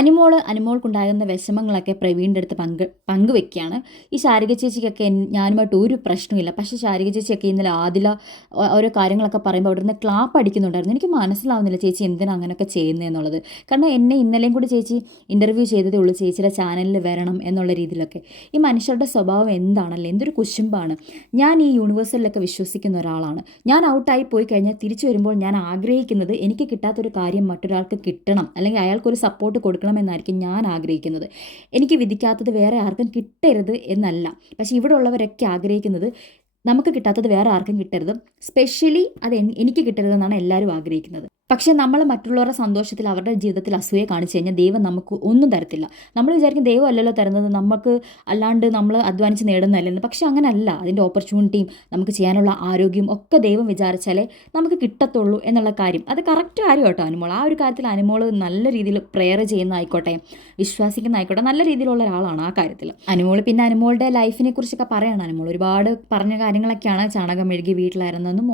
അനുമോൾക്കുണ്ടാകുന്ന വിഷമങ്ങളൊക്കെ പ്രവീണിൻ്റെ അടുത്ത് പങ്കുവെക്കുകയാണ്. ഈ ശാരിക ചേച്ചിക്കൊക്കെ ഞാനുമായിട്ട് ഒരു പ്രശ്നമില്ല. പക്ഷേ ശാരിക ചേച്ചിയൊക്കെ ഇന്നലെ ആദില ഓരോ കാര്യങ്ങളൊക്കെ പറയുമ്പോൾ അവിടെ നിന്ന് ക്ലാപ്പ് അടിക്കുന്നുണ്ടായിരുന്നു. എനിക്ക് മനസ്സിലാവുന്നില്ല ചേച്ചി എന്തിനാണ് അങ്ങനെയൊക്കെ ചെയ്യുന്നതെന്നുള്ളത്. കാരണം എന്നെ ഇന്നലെയും കൂടി ചേച്ചി ഇൻ്റർവ്യൂ ചെയ്തതേ ഉള്ളൂ ചേച്ചിയുടെ ചാനലിൽ വരണം എന്നുള്ള രീതിയിലൊക്കെ. ഈ മനുഷ്യരുടെ സ്വഭാവം എന്താണല്ലേ, എന്തൊരു കുശുമ്പാണ്. ഞാൻ ഈ യൂണിവേഴ്സിലൊക്കെ വിശ്വസിക്കുന്ന ഒരാളാണ്. ഞാൻ ഔട്ടായി പോയി കഴിഞ്ഞാൽ തിരിച്ചു വരുമ്പോൾ ഞാൻ ആഗ്രഹിക്കുന്നത് എനിക്ക് കിട്ടാത്തൊരു കാര്യം മറ്റൊരാൾക്ക് കിട്ടണം, അല്ലെങ്കിൽ അയാൾക്കൊരു സപ്പോർട്ട് കൊടുക്കണമെന്നായിരിക്കും ഞാൻ ആഗ്രഹിക്കുന്നത്. എനിക്ക് വിധിക്കാത്തത് വേറെ ആർക്കും കിട്ടരുത് എന്നല്ല. പക്ഷേ ഇവിടെ ഉള്ളവരൊക്കെ ആഗ്രഹിക്കുന്നത് നമുക്ക് കിട്ടാത്തത് വേറെ ആർക്കും കിട്ടരുത്, സ്പെഷ്യലി അത് എനിക്ക് കിട്ടരുതെന്നാണ് എല്ലാവരും ആഗ്രഹിക്കുന്നത്. പക്ഷേ നമ്മൾ മറ്റുള്ളവരുടെ സന്തോഷത്തിൽ അവരുടെ ജീവിതത്തിൽ അസൂയ കാണിച്ചു കഴിഞ്ഞാൽ ദൈവം നമുക്ക് ഒന്നും തരത്തില്ല. നമ്മൾ വിചാരിക്കും ദൈവം അല്ലല്ലോ തരുന്നത്, നമുക്ക് അല്ലാണ്ട് നമ്മൾ അധ്വാനിച്ച് നേടുന്നതല്ലെന്ന്. പക്ഷേ അങ്ങനല്ല. അതിൻ്റെ ഓപ്പർച്യൂണിറ്റിയും നമുക്ക് ചെയ്യാനുള്ള ആരോഗ്യം ഒക്കെ ദൈവം വിചാരിച്ചാലേ നമുക്ക് കിട്ടത്തുള്ളൂ എന്നുള്ള കാര്യം അത് കറക്റ്റ് കാര്യം കേട്ടോ. അനുമോൾ ആ ഒരു കാര്യത്തിൽ അനുമോൾ നല്ല രീതിയിൽ പ്രെയർ ചെയ്യുന്നതായിക്കോട്ടെ, വിശ്വസിക്കുന്നതായിക്കോട്ടെ, നല്ല രീതിയിലുള്ള ഒരാളാണ് ആ കാര്യത്തിൽ അനുമോൾ. പിന്നെ അനുമോളുടെ ലൈഫിനെ കുറിച്ചൊക്കെ പറയണം. അനുമോൾ ഒരുപാട് പറഞ്ഞ കാര്യങ്ങളൊക്കെയാണ്. ചാണകം മെഴുകി വീട്ടിലായിരുന്നെന്നും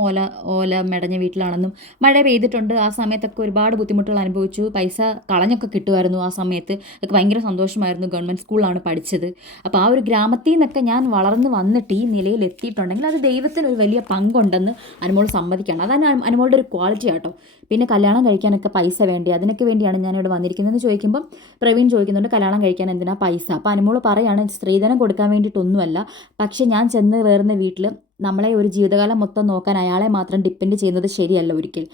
ഓല മെടഞ്ഞ വീട്ടിലാണെന്നും മഴ പെയ്തിട്ടുണ്ട് ആ സമയത്തൊക്കെ ഒരുപാട് ബുദ്ധിമുട്ടുകൾ അനുഭവിച്ചു, പൈസ കളഞ്ഞൊക്കെ കിട്ടുമായിരുന്നു ആ സമയത്ത്, അതൊക്കെ ഭയങ്കര സന്തോഷമായിരുന്നു. ഗവൺമെൻറ് സ്കൂളിലാണ് പഠിച്ചത്. അപ്പോൾ ആ ഒരു ഗ്രാമത്തിൽ നിന്നൊക്കെ ഞാൻ വളർന്ന് വന്നിട്ട് ഈ നിലയിൽ എത്തിയിട്ടുണ്ടെങ്കിൽ അത് ദൈവത്തിന് ഒരു വലിയ പങ്കുണ്ടെന്ന് അനുമോൾ സമ്മതിക്കണം. അതാണ് അനുമോളുടെ ഒരു ക്വാളിറ്റി ആട്ടോ. പിന്നെ കല്യാണം കഴിക്കാനൊക്കെ പൈസ വേണ്ടി, അതിനൊക്കെ വേണ്ടിയാണ് ഞാനിവിടെ വന്നിരിക്കുന്നതെന്ന് ചോദിക്കുമ്പം പ്രവീൺ ചോദിക്കുന്നുണ്ട് കല്യാണം കഴിക്കാൻ എന്തിനാ പൈസ. അപ്പോൾ അനുമോൾ പറയാണ് സ്ത്രീധനം കൊടുക്കാൻ വേണ്ടിയിട്ടൊന്നുമല്ല, പക്ഷേ ഞാൻ ചെന്ന് കയറുന്ന വീട്ടിൽ നമ്മളെ ഒരു ജീവിതകാലം മൊത്തം നോക്കാൻ അയാളെ മാത്രം ഡിപ്പെൻഡ് ചെയ്യുന്നത് ശരിയല്ല ഒരിക്കൽ.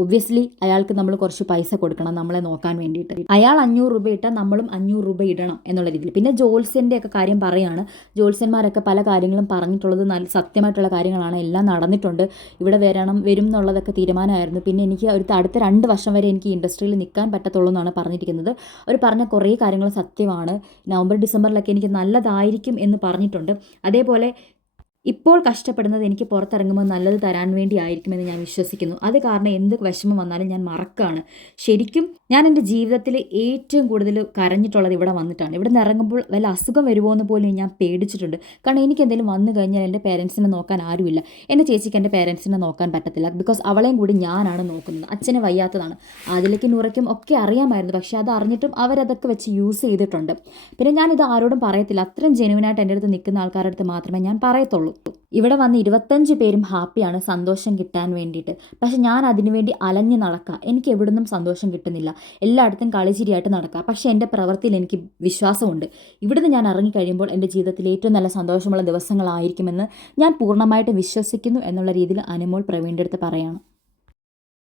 ഒബ്വിയസ്ലി അയാൾക്ക് നമ്മൾ കുറച്ച് പൈസ കൊടുക്കണം നമ്മളെ നോക്കാൻ വേണ്ടിയിട്ട്. അയാൾ 500 രൂപ ഇട്ടാൽ നമ്മളും 500 രൂപ ഇടണം എന്നുള്ള രീതിയിൽ. പിന്നെ ജോത്സ്യൻ്റെ ഒക്കെ കാര്യം പറയുകയാണ്. ജോത്സ്യന്മാരൊക്കെ പല കാര്യങ്ങളും പറഞ്ഞിട്ടുള്ളത് നല്ല സത്യമായിട്ടുള്ള കാര്യങ്ങളാണ്, എല്ലാം നടന്നിട്ടുണ്ട്. ഇവിടെ വരും എന്നുള്ളതൊക്കെ തീരുമാനമായിരുന്നു. പിന്നെ എനിക്ക് അടുത്ത 2 വർഷം വരെ എനിക്ക് ഇൻഡസ്ട്രിയിൽ നിൽക്കാൻ പറ്റത്തുള്ളൂ എന്നാണ് പറഞ്ഞിരിക്കുന്നത്. അവർ പറഞ്ഞ കുറേ കാര്യങ്ങൾ സത്യമാണ്. നവംബർ ഡിസംബറിലൊക്കെ എനിക്ക് നല്ലതായിരിക്കും എന്ന് പറഞ്ഞിട്ടുണ്ട്. അതേപോലെ ഇപ്പോൾ കഷ്ടപ്പെടുന്നത് എനിക്ക് പുറത്തിറങ്ങുമ്പോൾ നല്ലത് തരാൻ വേണ്ടി ആയിരിക്കുമെന്ന് ഞാൻ വിശ്വസിക്കുന്നു. അത് കാരണം എന്ത് വിഷമം വന്നാലും ഞാൻ മറക്കാണ്. ശരിക്കും ഞാൻ എൻ്റെ ജീവിതത്തിൽ ഏറ്റവും കൂടുതൽ കരഞ്ഞിട്ടുള്ളത് ഇവിടെ വന്നിട്ടാണ്. ഇവിടെ നിന്ന് ഇറങ്ങുമ്പോൾ വല്ല അസുഖം വരുമോ എന്ന് പോലും ഞാൻ പേടിച്ചിട്ടുണ്ട്. കാരണം എനിക്ക് എന്തെങ്കിലും വന്നു കഴിഞ്ഞാൽ എൻ്റെ പേരൻസിനെ നോക്കാൻ ആരുമില്ല. എൻ്റെ ചേച്ചിക്ക് എൻ്റെ പേരൻസിനെ നോക്കാൻ പറ്റത്തില്ല. ബിക്കോസ് അവളെയും കൂടി ഞാനാണ് നോക്കുന്നത്. അച്ഛന് വയ്യാത്തതാണ്. അതിലേക്കും നൂറയ്ക്കും ഒക്കെ അറിയാമായിരുന്നു. പക്ഷേ അത് അറിഞ്ഞിട്ടും അവരതൊക്കെ വെച്ച് യൂസ് ചെയ്തിട്ടുണ്ട്. പിന്നെ ഞാനിത് ആരോടും പറയത്തില്ല. അത്രയും ജെനുവിനായിട്ട് എൻ്റെ അടുത്ത് നിൽക്കുന്ന ആൾക്കാരുടെ അടുത്ത് മാത്രമേ ഞാൻ പറയത്തുള്ളൂ. ഇവിടെ വന്ന് 25 പേരും ഹാപ്പിയാണ് സന്തോഷം കിട്ടാൻ വേണ്ടിയിട്ട്. പക്ഷെ ഞാൻ അതിനുവേണ്ടി അലഞ്ഞു നടക്കുക. എനിക്ക് എവിടുന്നും സന്തോഷം കിട്ടുന്നില്ല. എല്ലായിടത്തും കളിച്ചിരിയായിട്ട് നടക്കുക. പക്ഷേ എൻ്റെ പ്രവൃത്തിയിൽ എനിക്ക് വിശ്വാസമുണ്ട്. ഇവിടുന്ന് ഞാൻ ഇറങ്ങിക്കഴിയുമ്പോൾ എൻ്റെ ജീവിതത്തിൽ ഏറ്റവും നല്ല സന്തോഷമുള്ള ദിവസങ്ങളായിരിക്കുമെന്ന് ഞാൻ പൂർണ്ണമായിട്ട് വിശ്വസിക്കുന്നു എന്നുള്ള രീതിയിൽ അനുമോൾ പ്രവീണിൻ്റെ അടുത്ത് പറയാണ്.